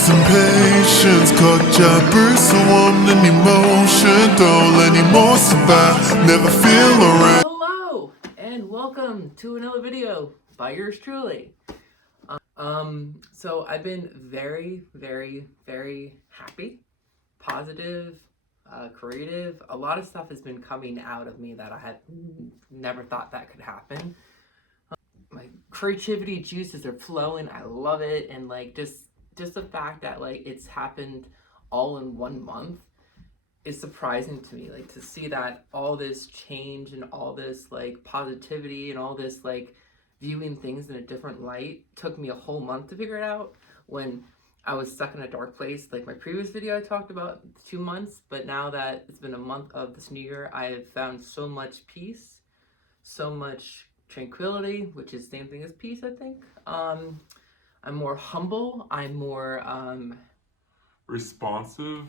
losing patience, caught jabbers, so I'm in emotion. Don't let any more survive, never feel alright. Hello, and welcome to another video by yours truly. So I've been very happy, positive, creative. A lot of stuff has been coming out of me that I had never thought that could happen. My creativity juices are flowing. I love it, and like just the fact that like it's happened all in 1 month is surprising to me. Like to see that all this change and all this like positivity and all this like viewing things in a different light took me a whole month to figure it out, when I was stuck in a dark place. Like my previous video I talked about 2 months, but now that it's been a month of this new year, I have found so much peace, so much tranquility, which is the same thing as peace, I think. I'm more humble. I'm more responsive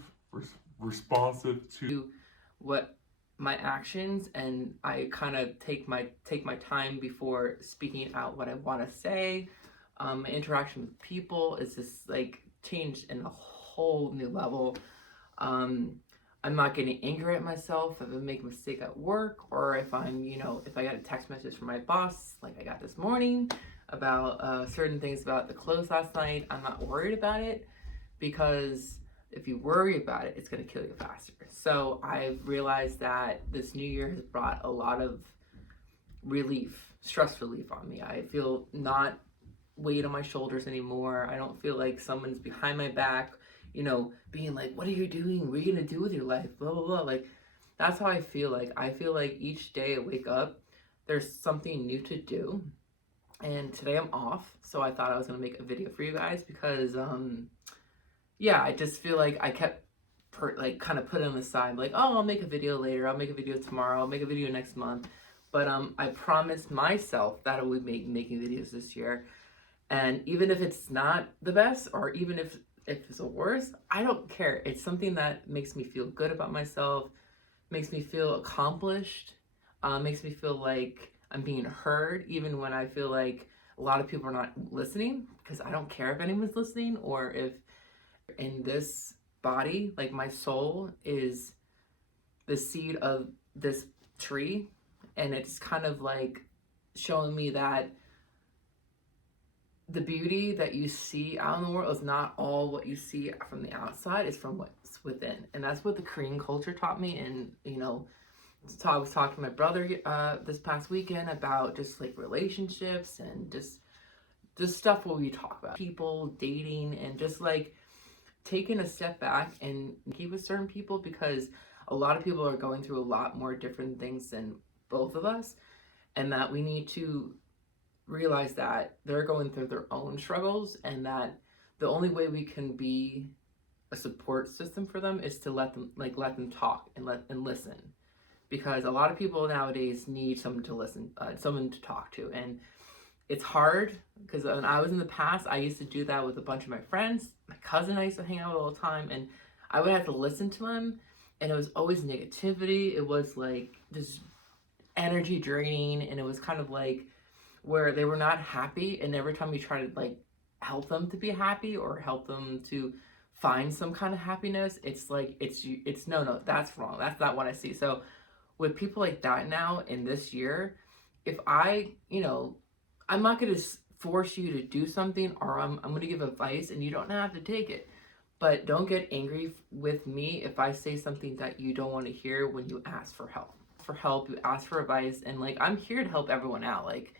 to what my actions, and I kind of take my time before speaking out what I want to say. My interaction with people is just like changed in a whole new level. I'm not getting angry at myself if I make a mistake at work, or if I'm, if I got a text message from my boss, like I got this morning, about certain things about the clothes last night. I'm not worried about it, because if you worry about it, it's going to kill you faster. So I've realized that this new year has brought a lot of relief, stress relief on me. I feel not weight on my shoulders anymore. I don't feel like someone's behind my back, being like, what are you doing? What are you going to do with your life? Blah, blah, blah. Like, that's how I feel like. I feel like each day I wake up, there's something new to do. And today I'm off, so I thought I was going to make a video for you guys because, yeah, I just feel like I kept kind of putting on the side, like, oh, I'll make a video later, I'll make a video tomorrow, I'll make a video next month. But I promised myself that I would be making videos this year. And even if it's not the best, or even if it's the worst, I don't care. It's something that makes me feel good about myself, makes me feel accomplished, makes me feel like I'm being heard, even when I feel like a lot of people are not listening, because I don't care if anyone's listening, or if in this body, like my soul is the seed of this tree, and it's kind of like showing me that the beauty that you see out in the world is not all what you see from the outside, it's from what's within. And that's what the Korean culture taught me. And I was talking to my brother this past weekend about just like relationships and just stuff where we talk about people, dating, and just like taking a step back and keep with certain people, because a lot of people are going through a lot more different things than both of us, and that we need to realize that they're going through their own struggles, and that the only way we can be a support system for them is to let them talk and listen, because a lot of people nowadays need someone to listen, someone to talk to. And it's hard, because when I was in the past, I used to do that with a bunch of my friends. My cousin I used to hang out with all the time, and I would have to listen to them, and it was always negativity. It was like just energy draining, and it was kind of like where they were not happy, and every time you try to like help them to be happy or help them to find some kind of happiness, it's like it's no, that's wrong, that's not what I see. So with people like that now in this year, if I'm not going to force you to do something, or I'm going to give advice, and you don't have to take it. But don't get angry with me if I say something that you don't want to hear when you ask for help. You ask for advice, and like I'm here to help everyone out. Like,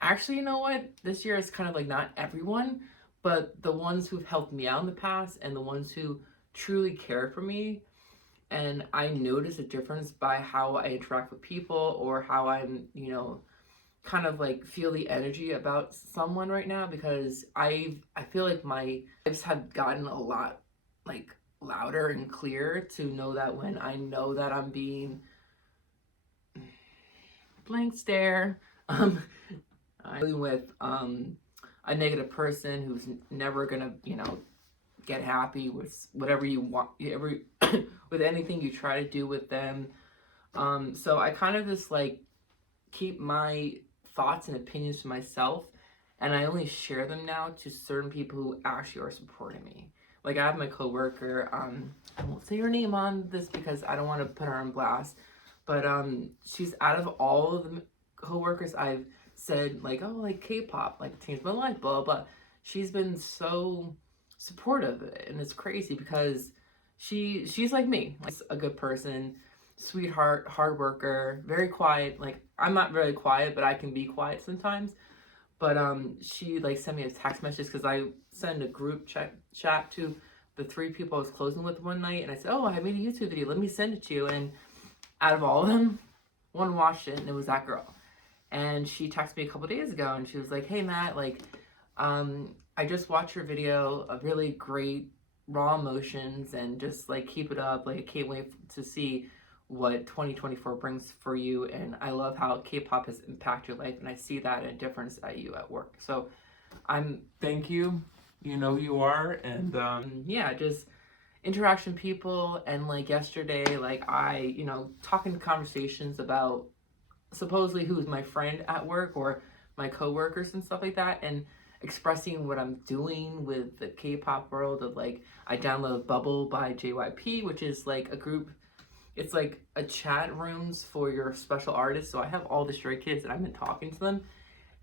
actually, you know what? This year is kind of like not everyone, but the ones who've helped me out in the past, and the ones who truly care for me. And I notice a difference by how I interact with people, or how I'm, kind of like feel the energy about someone right now, because I feel like my lives have gotten a lot like louder and clearer to know that when I know that I'm being blank stare, I'm dealing with a negative person who's never gonna get happy with whatever you want, with anything you try to do with them. So I kind of just like keep my thoughts and opinions to myself, and I only share them now to certain people who actually are supporting me. Like I have my coworker, I won't say her name on this because I don't want to put her on blast, but she's out of all of the coworkers I've said like, oh, like K-pop like changed my life, blah blah. She's been so supportive of it, and it's crazy because she's like me, like a good person, sweetheart, hard worker, very quiet. Like I'm not really quiet, but I can be quiet sometimes. But she like sent me a text message because I sent a group chat to the 3 people I was closing with one night, and I said, oh, I made a YouTube video, let me send it to you. And out of all of them, one watched it, and it was that girl. And she texted me a couple days ago, and she was like, hey Matt, like I just watched your video, a really great raw emotions, and just like keep it up, like I can't wait to see what 2024 brings for you, and I love how K-pop has impacted your life, and I see that in a difference at you at work. So thank you, you know who you are. And yeah, just interaction people. And like yesterday, like I, you know, talking conversations about supposedly who's my friend at work or my coworkers and stuff like that, and expressing what I'm doing with the K-pop world of like, I downloaded Bubble by JYP, which is like a group. It's like a chat rooms for your special artists. So I have all the Stray Kids and I've been talking to them.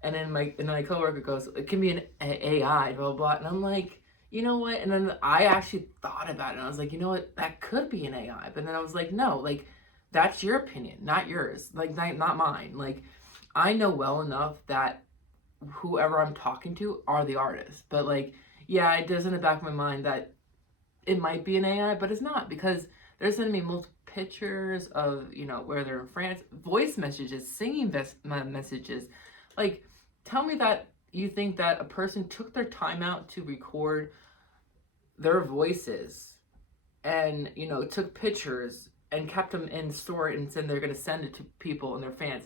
And then my coworker goes, it can be an AI, blah, blah. And I'm like, you know what? And then I actually thought about it. And I was like, you know what? That could be an AI. But then I was like, no, like, that's your opinion, not yours. Like, not mine. Like, I know well enough that whoever I'm talking to are the artists. But like, yeah, it does in the back of my mind that it might be an AI, but it's not, because they're sending me multiple pictures of, you know, where they're in France, voice messages, singing messages. Like, tell me that you think that a person took their time out to record their voices and, you know, took pictures and kept them in store and said they're going to send it to people and their fans.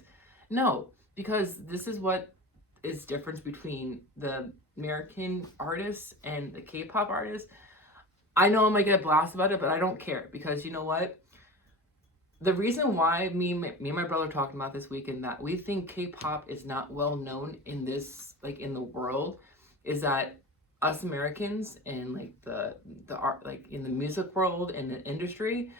No, because this is what is difference between the American artists and the K-pop artists. I know I might get a blast about it, but I don't care, because you know what? The reason why me and my brother talking about this weekend that we think K-pop is not well known in this, like, in the world, is that us Americans and like the art, like in the music world and the industry,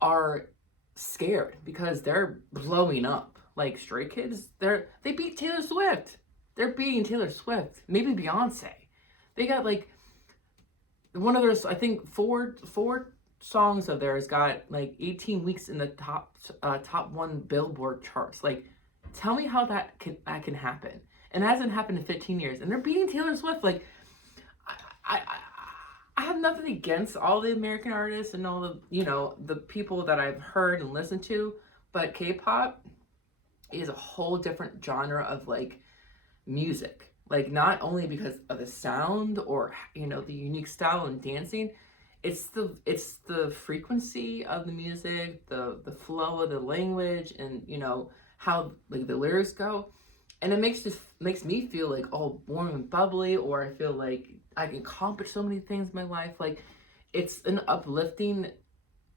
are scared because they're blowing up. Like Stray Kids, they beat Taylor Swift. They're beating Taylor Swift, maybe Beyonce. They got like one of those, I think four songs of theirs got like 18 weeks in the top 1 Billboard charts. Like, tell me how that can happen. And it hasn't happened in 15 years. And they're beating Taylor Swift. Like, I have nothing against all the American artists and all the, you know, the people that I've heard and listened to, but K-pop is a whole different genre of like music. Like, not only because of the sound or, you know, the unique style and dancing, it's the frequency of the music, the flow of the language, and, you know, how like the lyrics go. And it makes me feel like all warm and bubbly, or I feel like I can accomplish so many things in my life. Like, it's an uplifting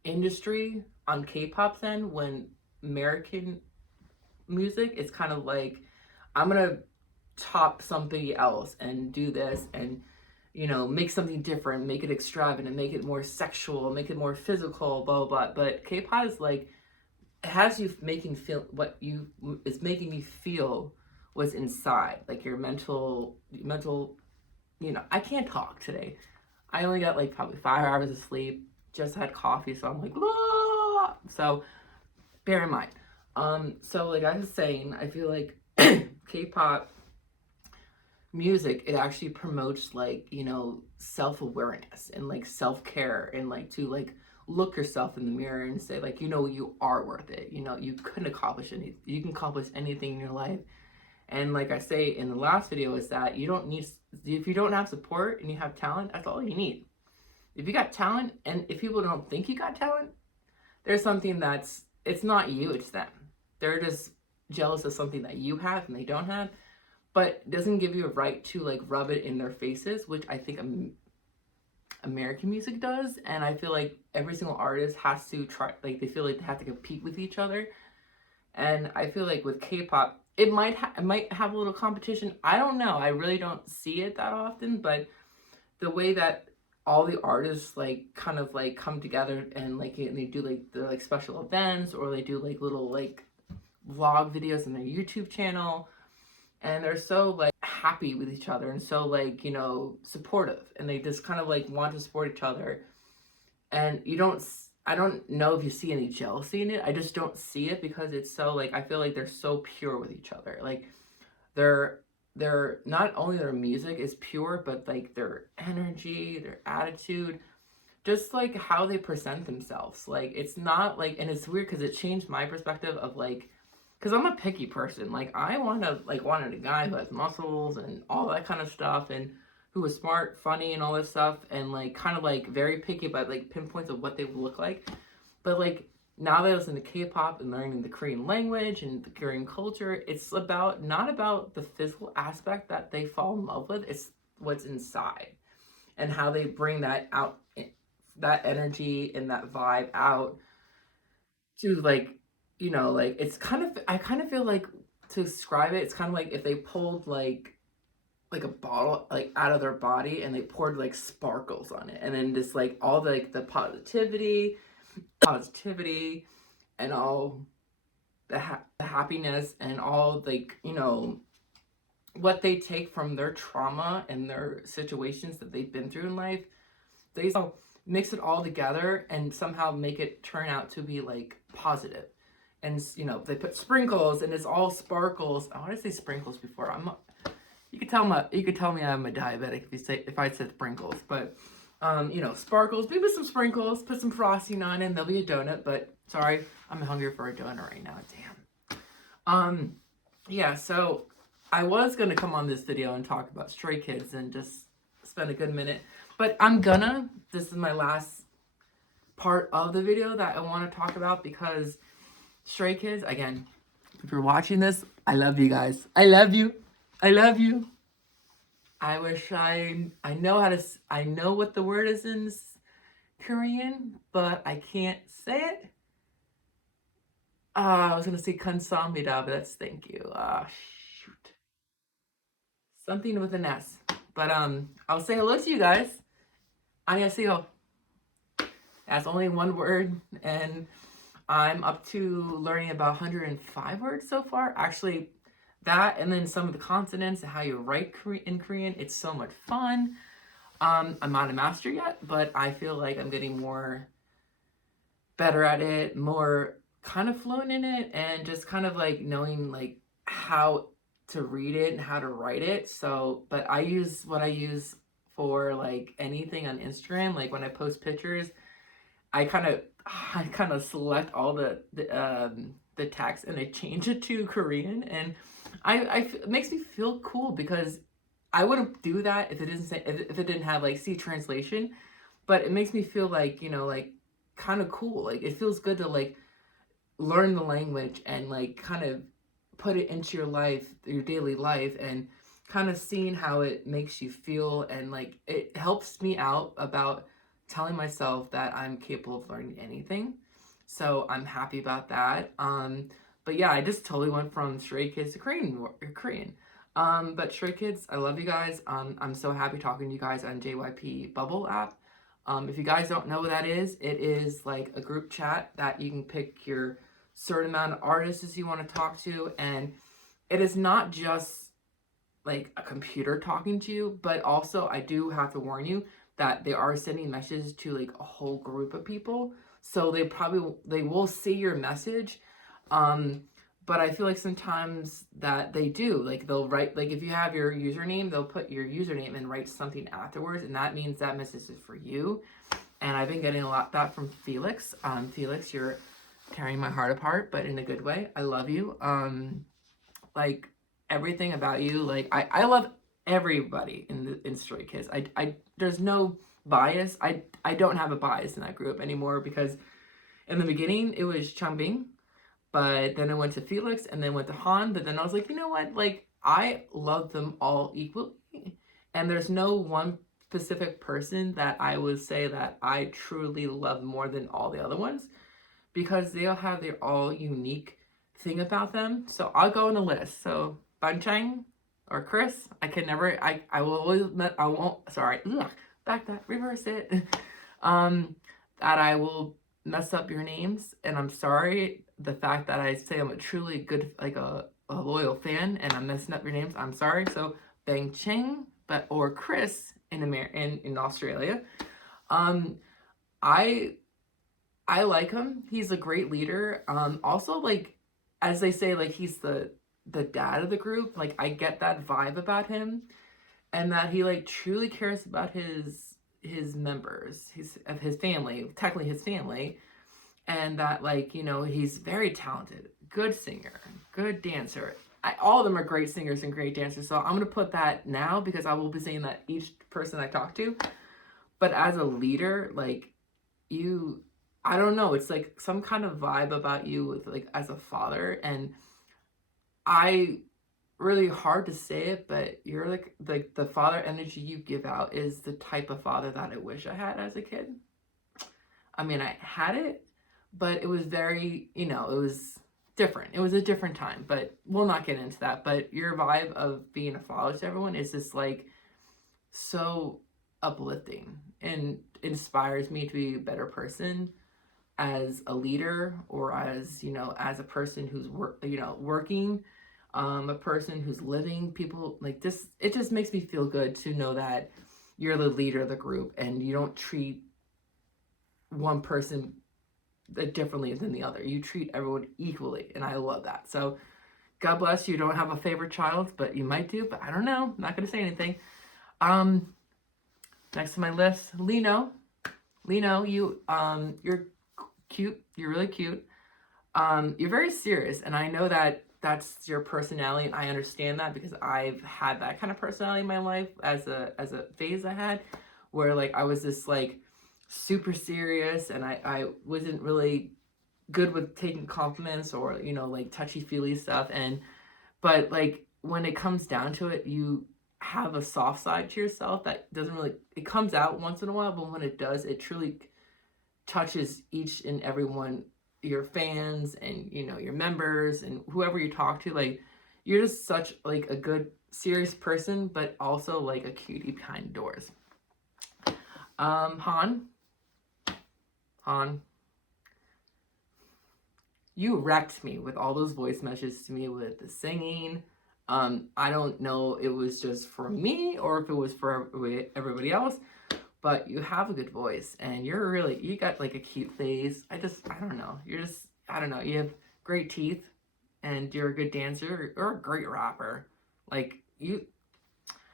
industry on K-pop's end, when American music is kind of like, I'm gonna top somebody else and do this and, you know, make something different, make it extravagant, make it more sexual, make it more physical, blah, blah, blah. But K-pop is like, it has you making feel what you, it's making me feel what's inside, like your mental, you know. I can't talk today. I only got like probably 5 hours of sleep, just had coffee, so I'm like, ah! So bear in mind. So like I was saying, I feel like K-pop music, it actually promotes like, you know, self-awareness and like self-care, and like to like look yourself in the mirror and say like, you know, you are worth it. You know, you couldn't accomplish anything. You can accomplish anything in your life. And like I say in the last video, is that you don't need, if you don't have support and you have talent, that's all you need. If you got talent, and if people don't think you got talent, there's something that's, it's not you, it's them. They're just jealous of something that you have and they don't have, but doesn't give you a right to like rub it in their faces, which I think American music does. And I feel like every single artist has to try, like they feel like they have to compete with each other. And I feel like with K-pop, it might have a little competition. I don't know. I really don't see it that often, but the way that all the artists like kind of like come together and like and they do like the like special events, or they do like little like vlog videos on their YouTube channel, and they're so like happy with each other and so like, you know, supportive, and they just kind of like want to support each other. And I don't know if you see any jealousy in it. I just don't see it because it's so like, I feel like they're so pure with each other. Like they're not only their music is pure, but like their energy, their attitude, just like how they present themselves. Like it's not like, and it's weird because it changed my perspective of like, because I'm a picky person. Like I wanted a guy who has muscles and all that kind of stuff, and who was smart, funny, and all this stuff, and like kind of like very picky about like pinpoints of what they would look like. But like now that I listen to K-pop and learning the Korean language and the Korean culture, it's about not about the physical aspect that they fall in love with. It's what's inside and how they bring that out, that energy and that vibe out to like, you know, like it's kind of, I kind of feel like, to describe it, it's kind of like if they pulled like a bottle like out of their body and they poured like sparkles on it, and then just like all the, like the positivity and all the happiness and all like, you know, what they take from their trauma and their situations that they've been through in life, they mix it all together and somehow make it turn out to be like positive. And you know, they put sprinkles and it's all sparkles. I want to say sprinkles before. You could tell me I'm a diabetic if I said sprinkles, but you know, sparkles, maybe some sprinkles, put some frosting on it, and there'll be a donut. But sorry, I'm hungry for a donut right now. Damn. Yeah. So I was gonna come on this video and talk about Stray Kids and just spend a good minute, but this is my last part of the video that I want to talk about, because Stray Kids, again, if you're watching this, I love you guys. I love you. I love you. I wish I know what the word is in Korean, but I can't say it. I was gonna say 감사합니다, but that's thank you. Shoot. Something with an S. But I'll say hello to you guys. 안녕하세요. That's only one word, and I'm up to learning about 105 words so far. Actually, that and then some of the consonants and how you write in Korean. It's so much fun. I'm not a master yet, but I feel like I'm getting more better at it, more kind of fluent in it, and just kind of like knowing like how to read it and how to write it. So, but I use what I use for like anything on Instagram. Like when I post pictures, I kind of select all the text and I change it to Korean, and it makes me feel cool because I wouldn't do that if it didn't have like C translation, but it makes me feel like, you know, like kind of cool. Like it feels good to like learn the language and like kind of put it into your life, your daily life, and kind of seeing how it makes you feel, and like it helps me out about telling myself that I'm capable of learning anything. So I'm happy about that. But yeah, I just totally went from Stray Kids to Korean. But Stray Kids, I love you guys. I'm so happy talking to you guys on JYP Bubble app. If you guys don't know what that is, it is like a group chat that you can pick your certain amount of artists you want to talk to, and it is not just like a computer talking to you, but also I do have to warn you that they are sending messages to like a whole group of people, so they will see your message. But I feel like sometimes that they do, like they'll write, like if you have your username, they'll put your username and write something afterwards, and that means that message is for you. And I've been getting a lot of that from Felix. Felix, you're tearing my heart apart, but in a good way. I love you. Like everything about you, like I love everybody in Stray Kids. I there's no bias. I don't have a bias in that group anymore, because in the beginning it was Changbin, but then I went to Felix and then went to Han, but then I was like, you know what? Like I love them all equally. And there's no one specific person that I would say that I truly love more than all the other ones, because they all have their all unique thing about them. So I'll go on a list. So Bunchang or Chris, I can never, I will always, I won't, sorry, back that, reverse it. That I will mess up your names, and I'm sorry. The fact that I say I'm a truly good, like a loyal fan, and I'm messing up your names, I'm sorry. So Bang Cheng, or Chris in Australia. I like him. He's a great leader. Also, like, as they say, like, he's the dad of the group. Like, I get that vibe about him, and that he like truly cares about his members, of his family, technically his family, and that, like, you know, he's very talented, good singer, good dancer. All of them are great singers and great dancers. So I'm gonna put that now, because I will be saying that each person I talk to. But as a leader, like, I don't know, it's like some kind of vibe about you with, like, as a father. And I really hard to say it, but you're like the father energy you give out is the type of father that I wish I had as a kid. I mean, I had it, but it was very, you know, it was different. It was a different time, but we'll not get into that. But your vibe of being a father to everyone is just like so uplifting and inspires me to be a better person as a leader, or as, you know, as a person who's working, a person who's living. People like this, it just makes me feel good to know that you're the leader of the group and you don't treat one person differently than the other. You treat everyone equally, and I love that. So God bless you. Don't have a favorite child, but you might do, but I don't know. I'm not gonna say anything. Next to my list, Lino, you you're cute. You're really cute. You're very serious, and I know that that's your personality, and I understand that, because I've had that kind of personality in my life as a phase I had, where like I was just like super serious, and I wasn't really good with taking compliments, or, you know, like touchy-feely stuff. But like when it comes down to it, you have a soft side to yourself that doesn't really, it comes out once in a while, but when it does, it truly touches each and every one, your fans and, you know, your members and whoever you talk to. Like, you're just such like a good serious person, but also like a cutie behind doors. Han, you wrecked me with all those voice messages to me with the singing. I don't know if it was just for me or if it was for everybody else, but you have a good voice, and you got like a cute face. I don't know. I don't know. You have great teeth, and you're a good dancer, or a great rapper. Like, you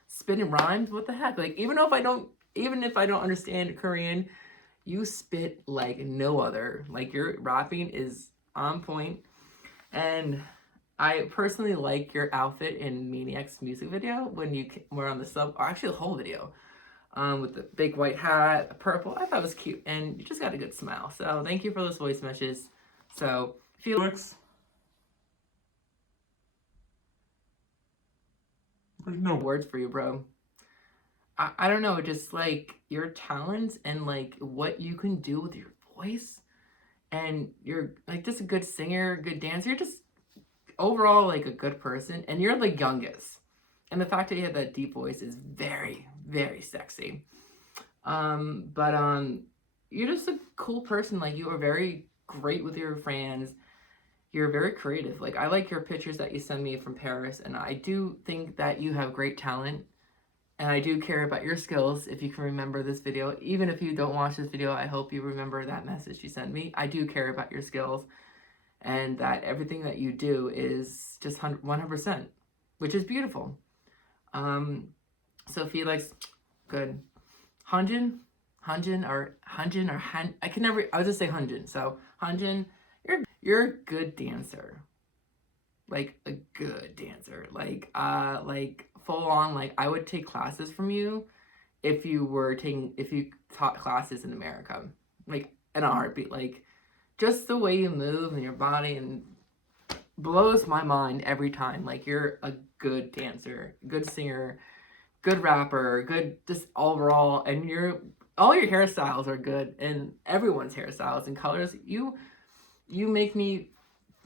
spitting rhymes. What the heck? Like, even if I don't understand Korean, you spit like no other. Like, your rapping is on point. And I personally like your outfit in Maniac's music video when you were on the sub, or actually the whole video, with the big white hat, purple. I thought it was cute, and you just got a good smile. So thank you for those voice messages. So Felix, there's no words for you, bro. I don't know, just like your talents and like what you can do with your voice, and you're like just a good singer, good dancer. You're just overall like a good person, and you're the youngest, and the fact that you have that deep voice is very, very sexy. You're just a cool person. Like, you are very great with your fans. You're very creative. Like, I like your pictures that you send me from Paris, and I do think that you have great talent, and I do care about your skills. If you can remember this video, even if you don't watch this video, I hope you remember that message you sent me. I do care about your skills, and that everything that you do is just 100%, which is beautiful. So Felix, good. Hanjin, I can never, I'll just say Hanjin. So Hanjin, you're a good dancer. Like, a good dancer. Like full on, like, I would take classes from you if you taught classes in America. Like, in a heartbeat. Like, just the way you move and your body, and blows my mind every time. Like, you're a good dancer, good singer, good rapper, good just overall, and all your hairstyles are good, and everyone's hairstyles and colors. You make me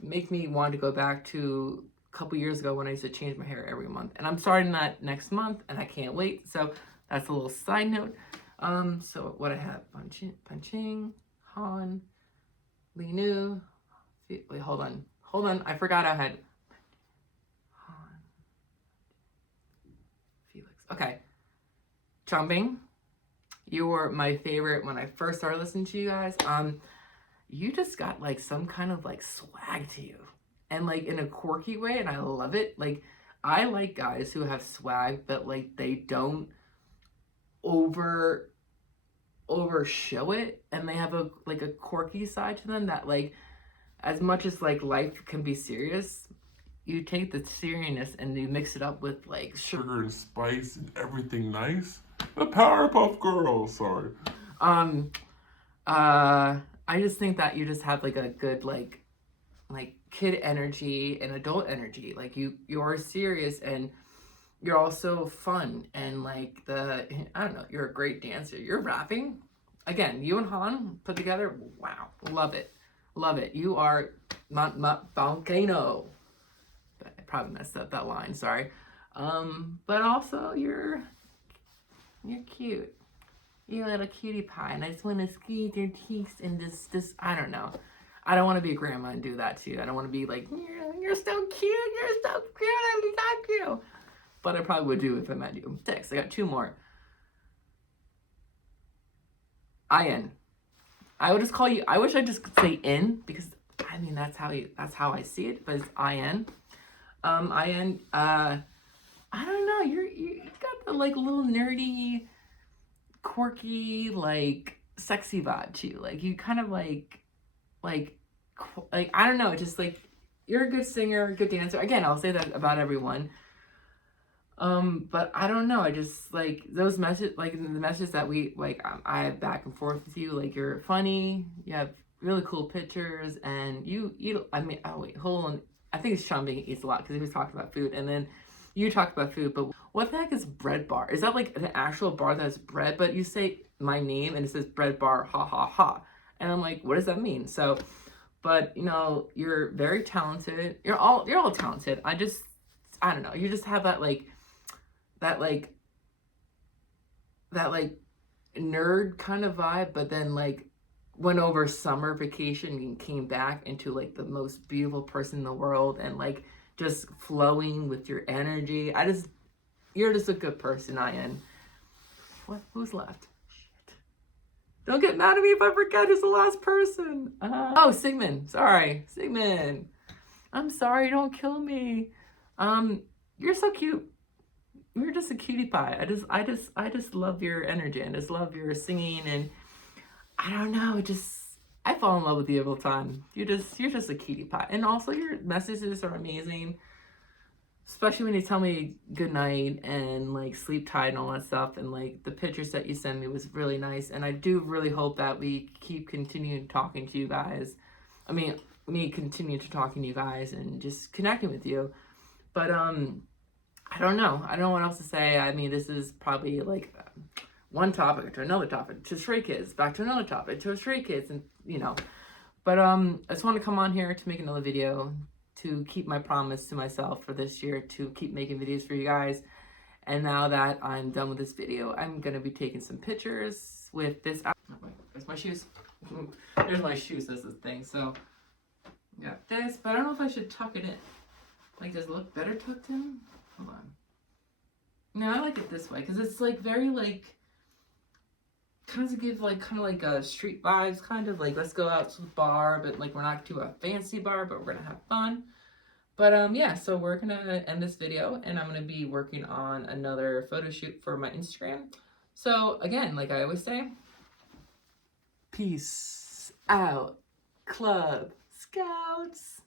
make me want to go back to a couple years ago when I used to change my hair every month. And I'm starting that next month, and I can't wait. So that's a little side note. So what I have, Punching, Han, Li Nu. Wait, hold on. I forgot I had Han, Felix. Okay. Changbin, you were my favorite when I first started listening to you guys. You just got like some kind of like swag to you, and like in a quirky way, and I love it. Like, I like guys who have swag, but like they don't overshow it, and they have a like a quirky side to them that, like, as much as like life can be serious, you take the seriousness and you mix it up with like Sugar and spice and everything nice. The Powerpuff Girls, sorry. I just think that you just have like a good like kid energy and adult energy. Like you're serious, and you're also fun, and like I don't know, you're a great dancer. You're rapping. Again, you and Han put together, wow, love it. You are volcano. But I probably messed up that line, sorry. But also you're cute. You're a little cutie pie, and I just want to squeeze your cheeks and this. I don't know. I don't want to be a grandma and do that to you. I don't want to be like, you're so cute. I love you. But I probably would do if I met you. 6. I got 2 more. Ian. I would just call you. I wish I just could say in, because I mean that's how I see it. But it's Ian. Ian. I don't know. You got the like little nerdy, quirky, like sexy vibe to you. Like you kind of like I don't know. Just like you're a good singer, a good dancer. Again, I'll say that about everyone. But I don't know. I just like those messages, like the messages that we like. I have back and forth with you. Like you're funny. You have really cool pictures, and you. I mean, oh wait, hold on. I think it's Changbin eats a lot because he was talking about food, and then you talked about food. But what the heck is bread bar? Is that like an actual bar that's bread? But you say my name and it says bread bar, ha ha ha, and I'm like, what does that mean? So, but you know, you're very talented. You're all talented. I don't know. You just have that nerd kind of vibe, but then like went over summer vacation and came back into like the most beautiful person in the world, and like just flowing with your energy. You're just a good person, Ian. Who's left? Shit. Don't get mad at me if I forget who's the last person. Oh, Sigmund. Sorry, Sigmund. I'm sorry, don't kill me. You're so cute. You're just a cutie pie. I just love your energy, and just love your singing, and I don't know, I fall in love with you all the time. You're just a cutie pie. And also your messages are amazing. Especially when you tell me good night and like sleep tight and all that stuff, and like the pictures that you send me was really nice. And I do really hope that we keep continuing talking to you guys. I mean, me continue to talking to you guys and just connecting with you. But I don't know. I don't know what else to say. I mean, this is probably like one topic to another topic to Stray Kids, back to another topic to Stray Kids, and you know. But I just want to come on here to make another video to keep my promise to myself for this year to keep making videos for you guys. And now that I'm done with this video, I'm gonna be taking some pictures with this. Oh, wait, there's my shoes. There's my shoes. That's the thing. So yeah, this. But I don't know if I should tuck it in. Like, does it look better tucked in? Hold on. No, I like it this way because it's like very like kind of give like kind of like a street vibes, kind of like let's go out to the bar, but like we're not to a fancy bar, but we're gonna have fun. But yeah, so we're gonna end this video, and I'm gonna be working on another photo shoot for my Instagram. So again, like I always say, peace out, Club Scouts.